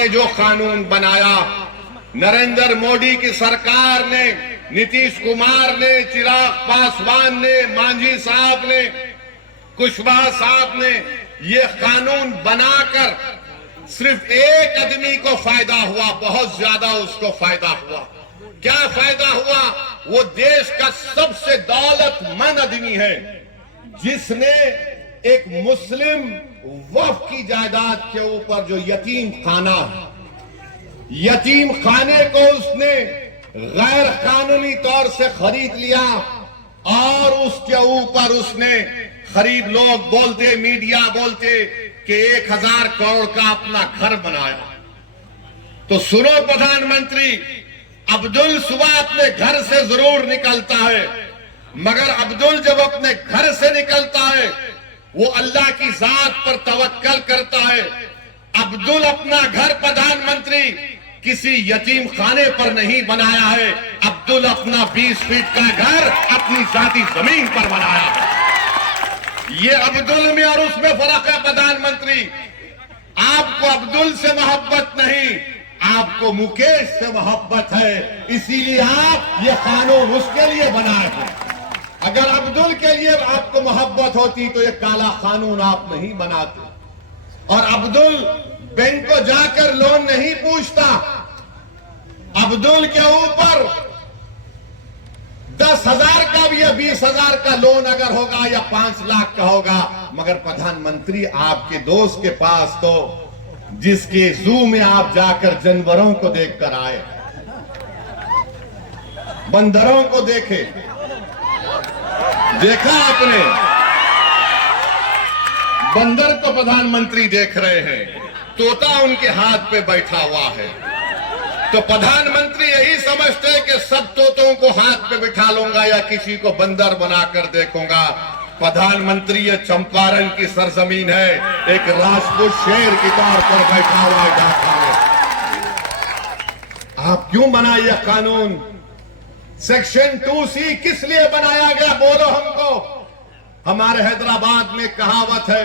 आपने जो कानून बनाया, नरेंद्र मोदी की सरकार ने, नीतीश कुमार ने, चिराग पासवान ने, मांझी साहब ने, कुशवाहा साहब ने ये कानून बनाकर सिर्फ एक आदमी को फायदा हुआ, बहुत ज्यादा उसको फायदा हुआ। क्या फायदा हुआ? वो देश का सबसे दौलतमंद आदमी है जिसने एक मुस्लिम वक्फ की जायदाद के ऊपर जो यतीम खाना है, यतीम खाने को उसने गैर कानूनी तौर से खरीद लिया और उसके ऊपर उसने गरीब लोग बोलते, मीडिया बोलते कि 1000 करोड़ का अपना घर बनाया। तो सुनो प्रधानमंत्री, अब्दुल सुबह अपने घर से जरूर निकलता है, मगर अब्दुल जब अपने घर से निकलता है वो अल्लाह की जात पर तवक्कल करता है। अब्दुल अपना घर प्रधानमंत्री किसी यतीम खाने पर नहीं बनाया है, अब्दुल अपना 20 फीट का घर अपनी जाती जमीन पर बनाया है। ये अब्दुल में और उसमें फर्क है प्रधानमंत्री। आपको अब्दुल से मोहब्बत नहीं, आपको मुकेश से मोहब्बत है, इसीलिए आप ये कानून उसके लिए बनाए हैं। अगर अब्दुल के लिए आपको मोहब्बत होती तो ये काला कानून आप नहीं बनाते। और अब्दुल बैंक को जाकर लोन नहीं पूछता। अब्दुल के ऊपर 10,000 का भी या 20,000 का लोन अगर होगा या 5 लाख का होगा, मगर प्रधानमंत्री आपके दोस्त के पास तो जिसके जू में आप जाकर जानवरों को देखकर आए, बंदरों को देखे, देखा आपने? बंदर को प्रधानमंत्री देख रहे हैं, तोता उनके हाथ पे बैठा हुआ है। तो प्रधानमंत्री यही समझते हैं कि सब तोतों को हाथ पे बिठा लूंगा या किसी को बंदर बनाकर देखूंगा। प्रधानमंत्री ये चंपारण की सरजमीन है, एक राजपूत शेर के तौर पर बैठा हुआ है ढाका में। आप क्यों बनाए यह कानून? सेक्शन 2C किस लिए बनाया गया, बोलो हमको। हमारे हैदराबाद में कहावत है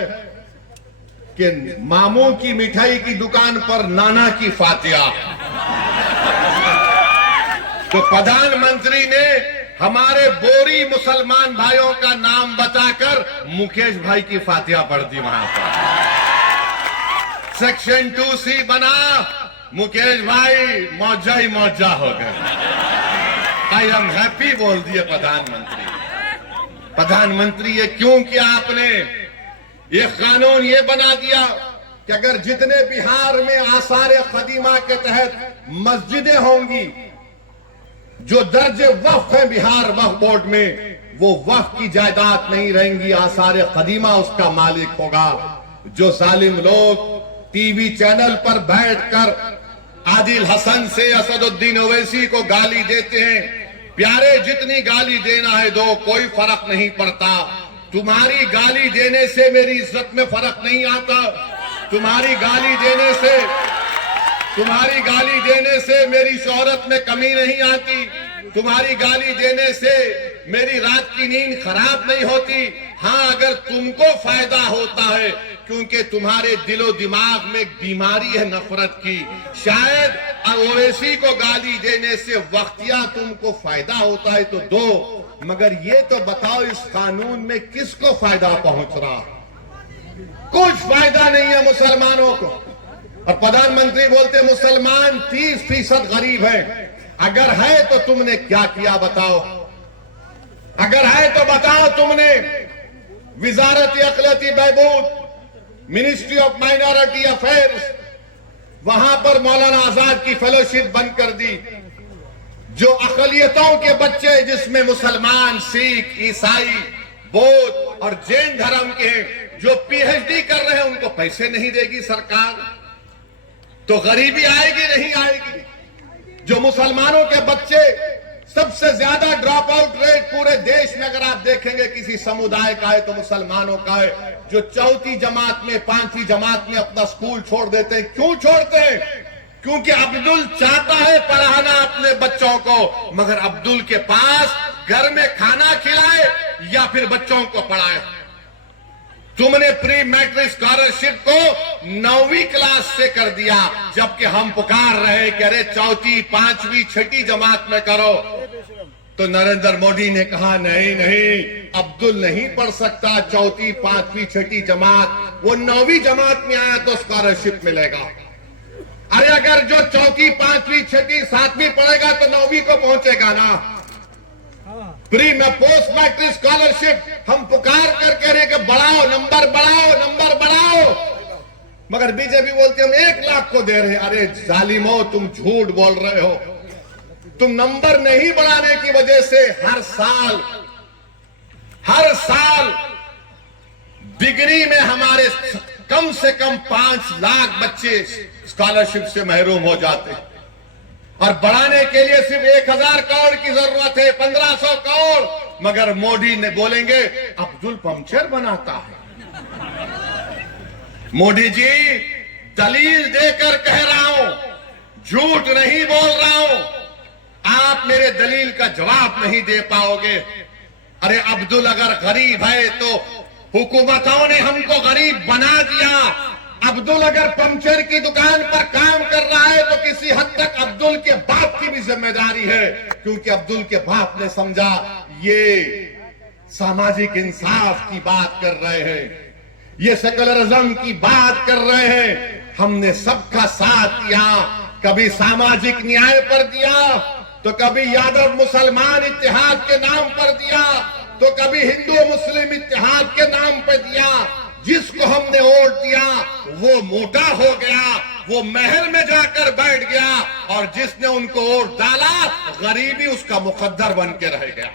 कि मामू की मिठाई की दुकान पर नाना की फातिया। तो प्रधानमंत्री ने हमारे बोरी मुसलमान भाइयों का नाम बताकर मुकेश भाई की फातिया पढ़ दी वहां पर। सेक्शन 2C बना, मुकेश भाई मौजा ही मौजा हो गए। आई एम हैप्पी बोल दिए प्रधानमंत्री। प्रधानमंत्री ये क्यों किया आपने? ये कानून ये बना दिया कि अगर जितने बिहार में आसार कदीमा के तहत मस्जिदें होंगी जो दर्जे वक्फ है बिहार वक्फ बोर्ड में, वो वक्फ की जायदाद नहीं रहेंगी, आसार कदीमा उसका मालिक होगा। जो जालिम लोग टीवी चैनल पर बैठकर आदिल हसन से असदुद्दीन ओवैसी को गाली देते हैं, प्यारे जितनी गाली देना है दो, कोई फर्क नहीं पड़ता। तुम्हारी गाली देने से मेरी इज्जत में फर्क नहीं आता, तुम्हारी गाली देने से मेरी शोहरत में कमी नहीं आती, तुम्हारी गाली देने से मेरी रात की नींद खराब नहीं होती। हाँ, अगर तुमको फायदा होता है क्योंकि तुम्हारे दिलो दिमाग में बीमारी है नफरत की, शायद ओवैसी को गाली देने से वक्तिया तुमको फायदा होता है तो दो, मगर ये तो बताओ इस कानून में किसको फायदा पहुंच रहा? कुछ फायदा नहीं है मुसलमानों को। और प्रधानमंत्री बोलते मुसलमान 30% गरीब है। अगर है तो तुमने क्या किया बताओ? अगर है तो बताओ तुमने विजारत अकलियती बहबूद, मिनिस्ट्री ऑफ माइनॉरिटी अफेयर्स, वहां पर मौलाना आजाद की फेलोशिप बंद कर दी। जो अकलियतों के बच्चे जिसमें मुसलमान, सिख, ईसाई, बौद्ध और जैन धर्म के जो PhD कर रहे हैं उनको पैसे नहीं देगी सरकार, तो गरीबी आएगी नहीं आएगी? जो मुसलमानों के बच्चे सबसे ज्यादा ड्रॉप आउट रेट पूरे देश में अगर आप देखेंगे किसी समुदाय का है तो मुसलमानों का है। जो चौथी जमात में, 5वीं जमात में अपना स्कूल छोड़ देते हैं, क्यों छोड़ते हैं? क्योंकि अब्दुल चाहता है पढ़ाना अपने बच्चों को, मगर अब्दुल के पास घर में खाना खिलाए या फिर बच्चों को पढ़ाए। तुमने प्री मैट्रिक स्कॉलरशिप को 9वीं क्लास से कर दिया, जबकि हम पुकार रहे कि अरे 4ठी, 5वीं, 6ठी जमात में करो। तो नरेंद्र मोदी ने कहा नहीं नहीं, अब्दुल नहीं पढ़ सकता 4ठी, 5वीं, 6ठी जमात, वो 9वीं जमात में आया तो स्कॉलरशिप मिलेगा। अरे अगर जो 4ठी, 5वीं, 6ठी, 7वीं पढ़ेगा तो 9वीं को पहुंचेगा ना। प्री में पोस्ट मैट्रिक स्कॉलरशिप हम पुकार कर कह रहे कि बढ़ाओ, नंबर बढ़ाओ, नंबर बढ़ाओ, मगर बीजेपी बोलती हम 1 लाख को दे रहे। अरे जालिमो, तुम झूठ बोल रहे हो। तुम नंबर नहीं बढ़ाने की वजह से हर साल डिग्री में हमारे कम से कम 5 लाख बच्चे स्कॉलरशिप से महरूम हो जाते हैं, और बढ़ाने के लिए सिर्फ 1000 करोड़ की जरूरत है, 1500 करोड़। मगर मोदी ने बोलेंगे अब्दुल पंक्चर बनाता है। मोदी जी, दलील देकर कह रहा हूं, झूठ नहीं बोल रहा हूं। आप मेरे दलील का जवाब नहीं दे पाओगे। अरे अब्दुल अगर गरीब है तो हुकूमतों ने हमको गरीब बना दिया। अब्दुल अगर पंक्चर की दुकान पर काम कर रहा है तो किसी हद तक अब्दुल के बाप की भी जिम्मेदारी है, क्योंकि अब्दुल के बाप ने समझा ये सामाजिक इंसाफ की बात कर रहे हैं, ये सेकुलरिज्म की बात कर रहे हैं। हमने सबका साथ दिया, कभी सामाजिक न्याय पर दिया, तो कभी यादव मुसलमान इत्तेहाद के नाम पर दिया, तो कभी हिंदू मुस्लिम इत्तेहाद के नाम पर दिया। जिसको हमने वोट दिया वो मोटा हो गया, वो महल में जाकर बैठ गया, और जिसने उनको वोट डाला गरीबी उसका मुकद्दर बन के रह गया।